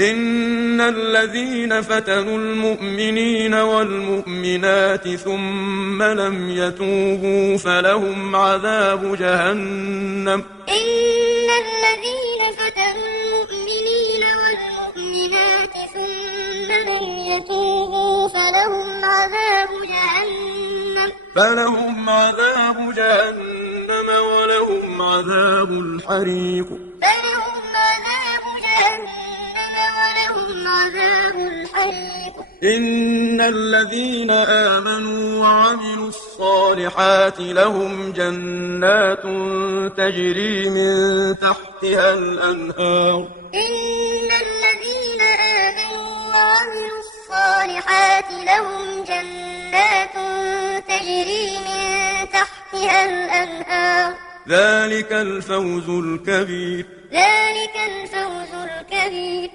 إن الذين فتنوا المؤمنين والمؤمنات ثم لم يتوبوا فلهم عذاب جهنم. إن الذين فتنوا المؤمنين والمؤمنات ثم لم يتوبوا فلهم عذاب جهنم. فلهم عذاب جهنم ولهم عذاب الحريق. فلهم عذاب جهنم ولهم عذاب الحريق. إن الذين آمنوا وعملوا الصالحات لهم جنات تجري من تحتها الأنهار. إن الذين آمنوا وعملوا الصالحات لهم جنات تجري من تحتها الأنهار. ذلك الفوز الكبير. ذلك الفوز الكبير.